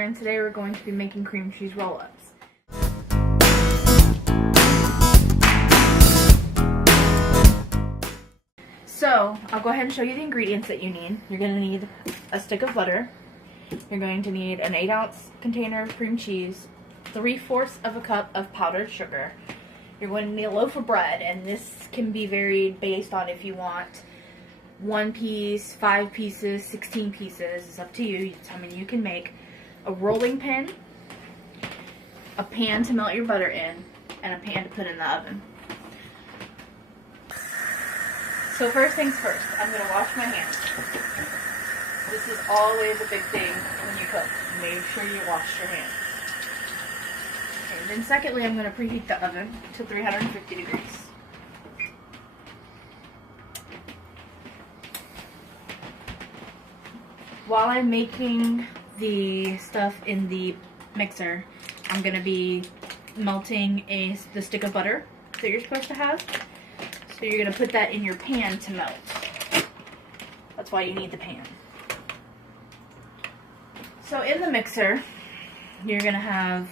Connor, and today we're going to be making cream cheese roll-ups. So, I'll go ahead and show you the ingredients that you need. You're going to need a stick of butter. You're going to need an 8-ounce container of cream cheese, 3/4 of a cup of powdered sugar. You're going to need a loaf of bread, and this can be varied based on if you want 1 piece, 5 pieces, 16 pieces. It's up to you. It's how many you can make. A rolling pin, a pan to melt your butter in, and a pan to put in the oven. So first things first, I'm going to wash my hands. This is always a big thing when you cook. Make sure you wash your hands. Okay, then secondly, I'm going to preheat the oven to 350 degrees. While I'm making the stuff in the mixer, I'm going to be melting the stick of butter that you're supposed to have. So you're going to put that in your pan to melt. That's why you need the pan. So in the mixer, you're going to have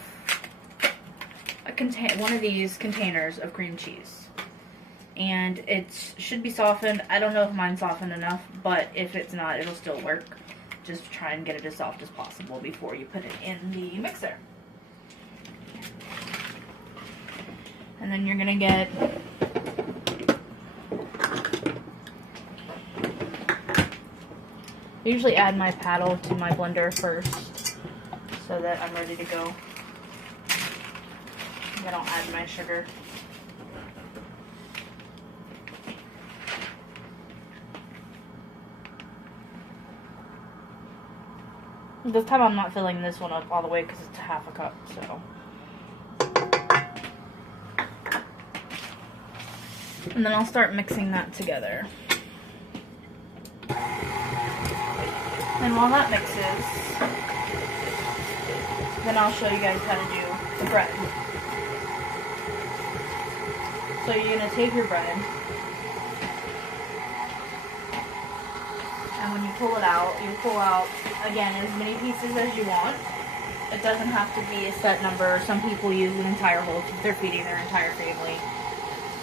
one of these containers of cream cheese. And it should be softened. I don't know if mine's softened enough, but if it's not, it'll still work. Just try and get it as soft as possible before you put it in the mixer. And then you're going to get I usually add my paddle to my blender first so that I'm ready to go. Then I'll add my sugar. This time I'm not filling this one up all the way because it's half a cup, so. And then I'll start mixing that together. And while that mixes, then I'll show you guys how to do the bread. So you're going to take your bread, and when you pull it out, you pull out, again, as many pieces as you want. It doesn't have to be a set number. Some people use an entire whole if they're feeding their entire family.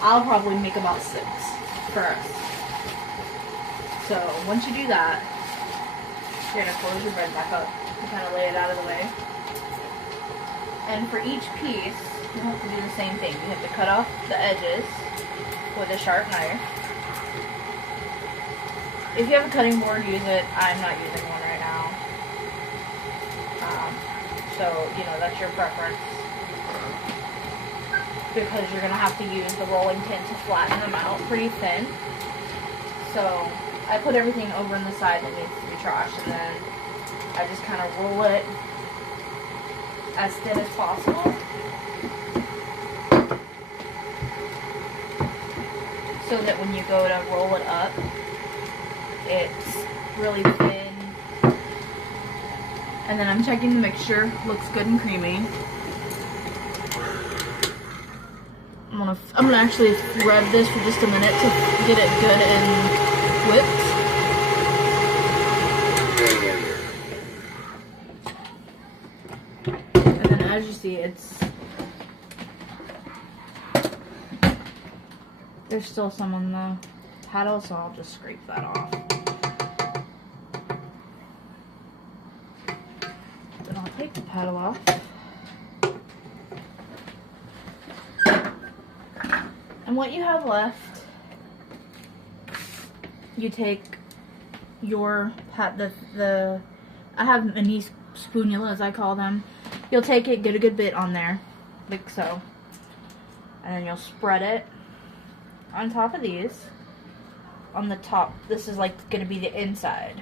I'll probably make about 6 for us. So once you do that, you're going to close your bread back up to kind of lay it out of the way. And for each piece, you have to do the same thing. You have to cut off the edges with a sharp knife. If you have a cutting board, use it. I'm not using one right now. So, you know, that's your preference. Because you're going to have to use the rolling pin to flatten them out pretty thin. So I put everything over on the side that needs to be trashed, and then I just kind of roll it as thin as possible. So that when you go to roll it up, it's really thin. And then I'm checking the mixture. Looks good and creamy. I'm gonna actually thread this for just a minute to get it good and whipped. And then as you see, there's still some on the paddle, so I'll just scrape that off. Then I'll take the paddle off. And what you have left, you take your I have mini spoonula, as I call them. You'll take it, get a good bit on there, like so, and then you'll spread it on top of these. On the top, this is like going to be the inside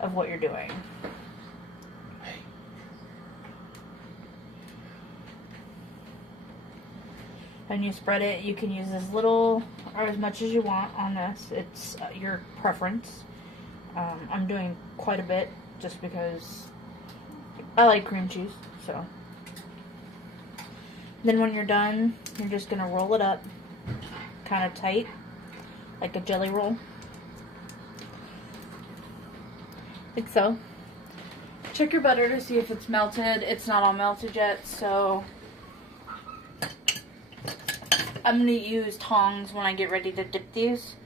of what you're doing. And you spread it. You can use as little or as much as you want on this. It's your preference. I'm doing quite a bit just because I like cream cheese. So then when you're done, you're just going to roll it up kind of tight, like a jelly roll. Like so. check your butter to see if it's melted. It's not all melted yet, so I'm going to use tongs when I get ready to dip these.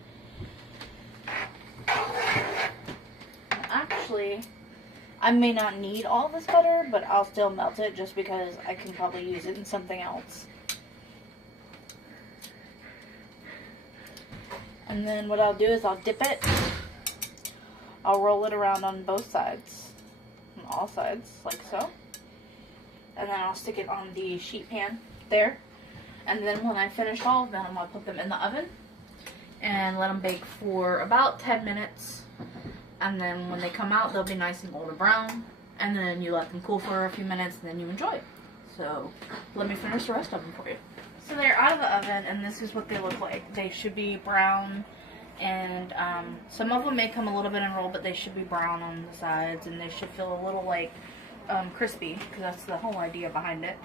Actually, I may not need all this butter, but I'll still melt it just because I can probably use it in something else. And then what I'll do is I'll dip it. I'll roll it around on both sides, on all sides, like so. And then I'll stick it on the sheet pan there. And then when I finish all of them, I'll put them in the oven and let them bake for about 10 minutes. And then when they come out, they'll be nice and golden brown. And then you let them cool for a few minutes and then you enjoy it. So let me finish the rest of them for you. So they're out of the oven and this is what they look like. They should be brown, and some of them may come a little bit enrolled, but they should be brown on the sides and they should feel a little like crispy, because that's the whole idea behind it.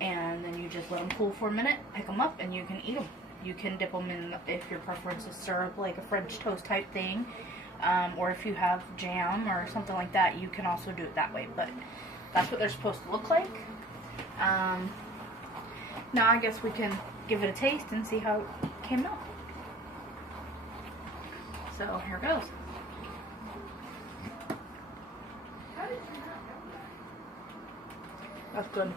And then you just let them cool for a minute, pick them up, and you can eat them. You can dip them in, if your preference is syrup, like a French toast type thing, or if you have jam or something like that, you can also do it that way. But that's what they're supposed to look like. Now I guess we can give it a taste and see how it came out. So here goes. That's good.